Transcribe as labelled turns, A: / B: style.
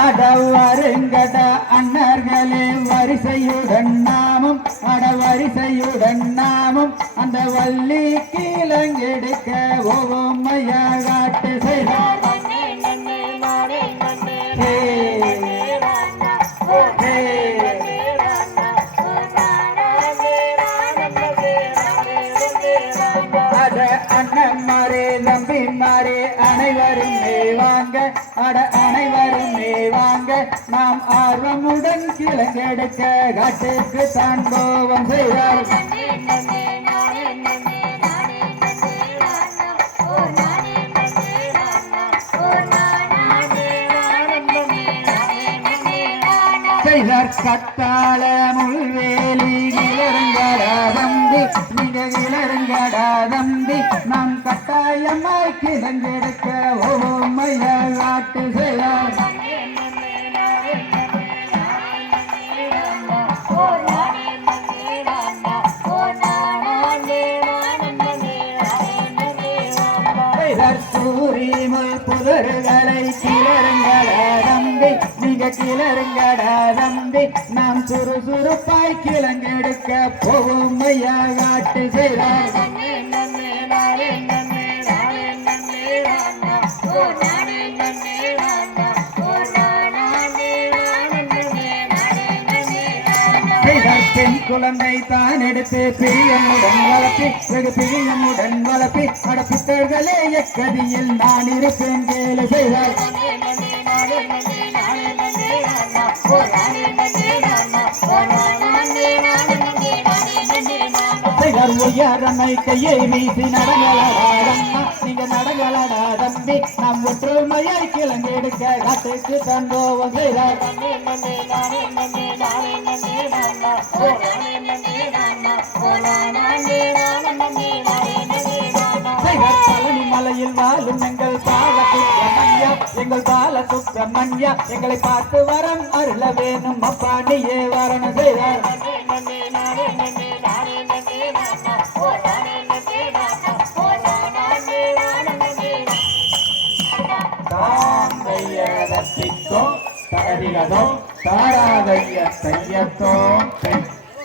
A: அடவருங்கட அண்ணர்களே வரிசையுடன் நாமும் அட வரிசையுடன் நாமும் அந்த வள்ளி கீழங்கெடுக்க ஓமையா காட்டு செய்தார் அட அண்ணன்மாரே தம்பிமாரே அனைவரும் மேவாங்க அட அனைவரும் மேவாங்க நாம் ஆர்வமுடன் கிழங்கெடுக்க காட்டுக்கு தான் கோபம் செய்தார். செய்தார் கத்தாள முள்வேலி கிளறுங்கடா தம்பி மிக கிளறுங்கடா தம்பி நாம் கட்டாயமாய் கிழங்கெடுக்க ஓமைய காட்டு செய்தார் செய்தார் சூரியமுள் புதர்களை கிளறுங்கடா தம்பி நீங்க கிளறுங்கடா தம்பி. நாம் சுறுசுறுப்பாய் கிழங்கெடுக்க போமைய காட்டு செய்தார் செய்தார் பெண் குழந்தை தான் எடுத்து பிரியமுடன் வளர்த்தி வெகு பிரியமுடன் வளர்த்தி அடப்பித்தர்களே எக்கதியில் நான் இருப்பேன் வேலை செய்தார் உயரமை கையை வீசி நடங்களாடம்மா நீங்க நடங்களாடா தம்பி நம் ஒற்றுமையை கிளங்கெடுக்க காத்துக்கு தந்தோவம் செய்தார். மலையில் வாழும் எங்கள் பால சுப்பிரமணியா எங்கள் பால எங்களை பார்த்து வரம் அருள வேணும் அப்பா நீயே வரண செய்வார் தாந்தைய తగని రథం తారాదయ్య తయ్యతో